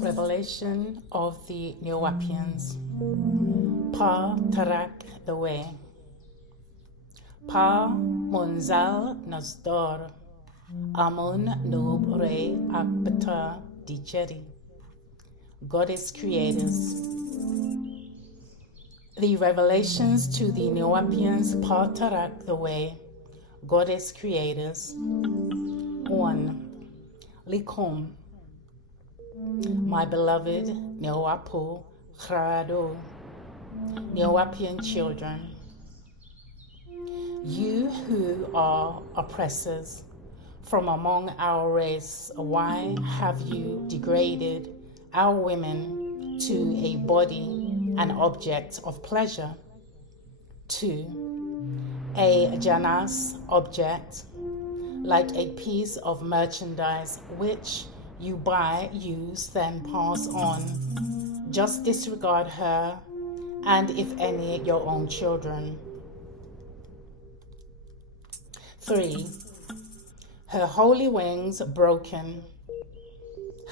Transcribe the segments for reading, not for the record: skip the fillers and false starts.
Revelation of the Neowapians. Paa TARAQ, the way. Paa Munzal Nadjar, Amun Ptah Djedi. Goddess creators. The revelations to the Neowapians, Paa TARAQ, the way. Goddess creators. 1. Likum. My beloved Neowapu Khrado, Neowapian children, you who are oppressors from among our race, why have you degraded our women to a body and object of pleasure? 2. A janas object, like a piece of merchandise which you buy, use, then pass on. Just disregard her, and if any, your own children. 3. Her holy wings broken,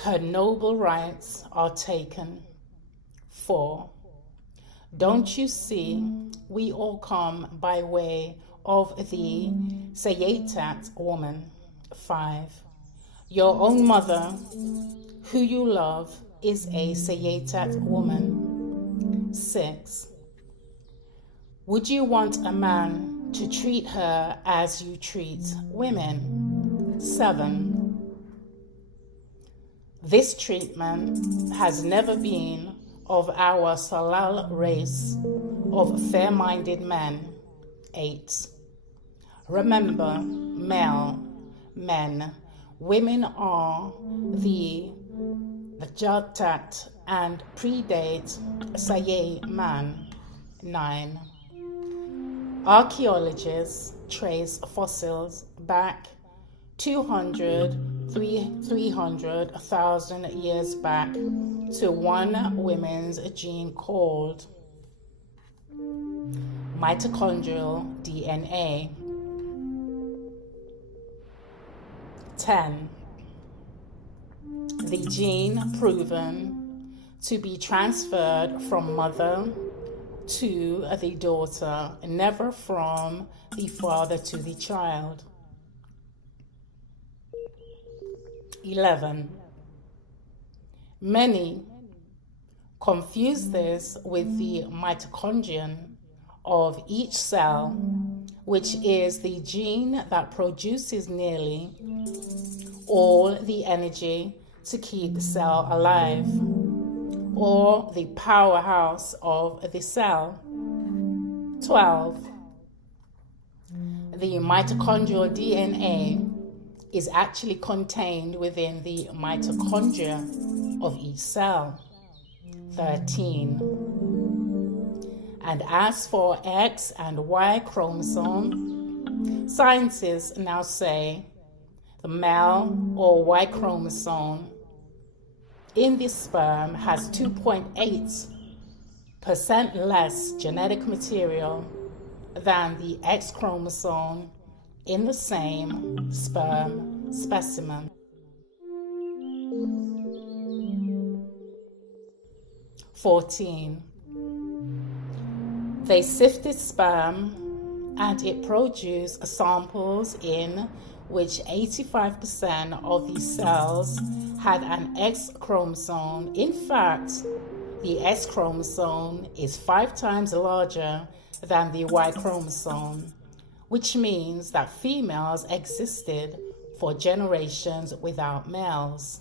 her noble rights are taken. 4. Don't you see, we all come by way of the Sayetat woman. 5. Your own mother, who you love, is a Sayetat woman. 6. Would you want a man to treat her as you treat women? 7. This treatment has never been of our Salal race of fair-minded men. 8. Remember, men, women are the Jatat and predate Saye man. 9. Archaeologists trace fossils back 300,000 years back to one woman's gene called mitochondrial DNA. 10. The gene proven to be transferred from mother to the daughter, never from the father to the child. 11. Many confuse this with the mitochondrion of each cell, which is the gene that produces nearly all the energy to keep the cell alive, or the powerhouse of the cell. 12. The mitochondrial DNA is actually contained within the mitochondria of each cell. 13. And as for X and Y chromosome, scientists now say the male or Y chromosome in the sperm has 2.8% less genetic material than the X chromosome in the same sperm specimen. 14. They sifted sperm and it produced samples in which 85% of the cells had an X chromosome. In fact, the X chromosome is 5 times larger than the Y chromosome, which means that females existed for generations without males.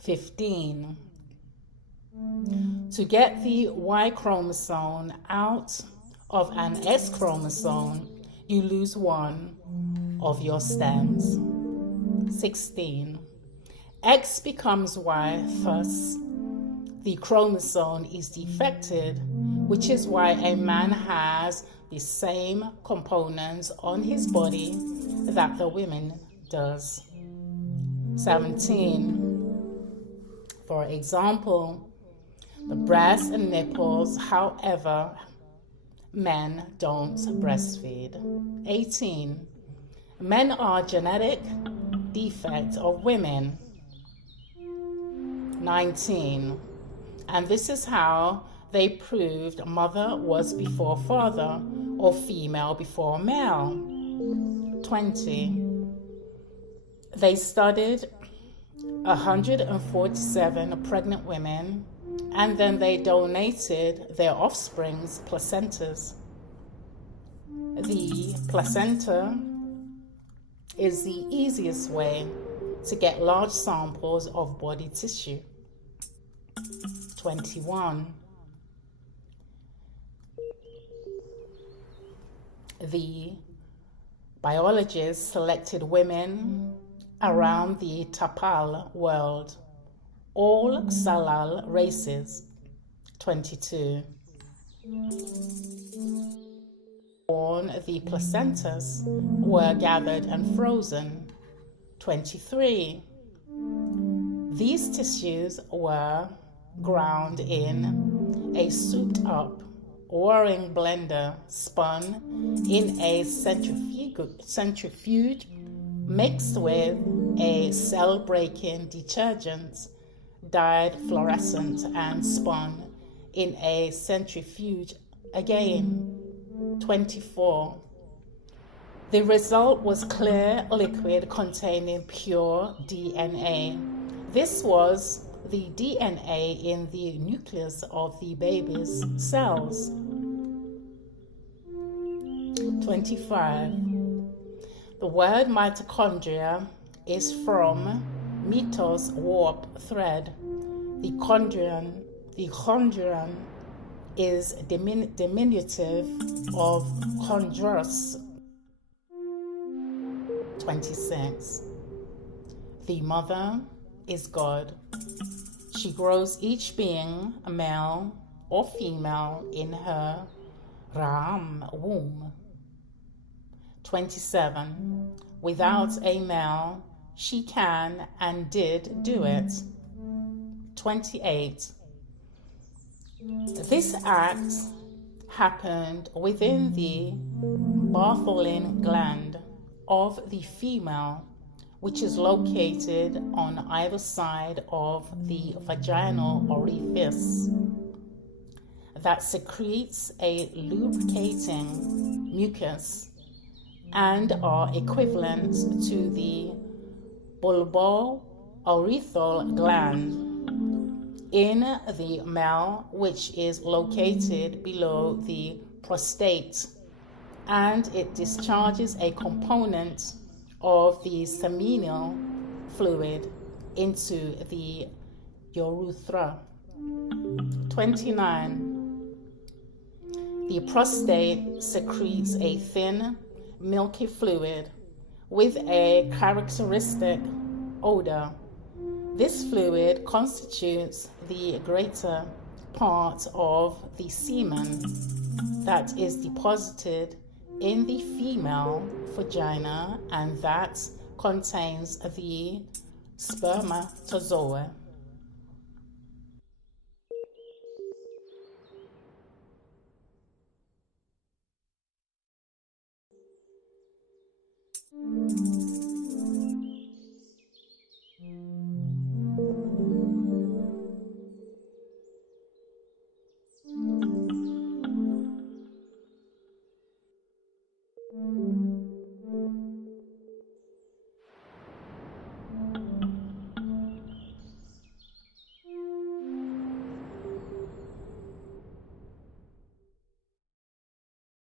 15. To get the Y chromosome out of an S chromosome, you lose one of your stems. 16. X becomes Y, thus the chromosome is defected, which is why a man has the same components on his body that the woman does. 17. For example, the breasts and nipples, however, men don't breastfeed. 18. Men are genetic defect of women. 19. And this is how they proved mother was before father or female before male. 20. They studied 147 pregnant women, and then they donated their offspring's placentas. The placenta is the easiest way to get large samples of body tissue. 21. The biologists selected women around the Tapal world, all Salal races. 22. The placentas were gathered and frozen. 23. These tissues were ground in a souped up whirring blender, spun in a centrifuge mixed with a cell-breaking detergent, dyed fluorescent, and spun in a centrifuge again. 24. The result was clear liquid containing pure DNA. This was the DNA in the nucleus of the baby's cells. 25. The word mitochondria is from mitos, warp, thread. The chondrion is diminutive of chondros. 26. The mother is God. She grows each being, a male or female, in her Ram womb. 27. Without a male, she can and did do it. 28. This act happened within the Bartholin gland of the female, which is located on either side of the vaginal orifice, that secretes a lubricating mucus and are equivalent to the bulbourethral gland in the male, which is located below the prostate, and it discharges a component of the seminal fluid into the urethra. 29. The prostate secretes a thin, milky fluid with a characteristic odor. This fluid constitutes the greater part of the semen that is deposited in the female vagina and that contains the spermatozoa.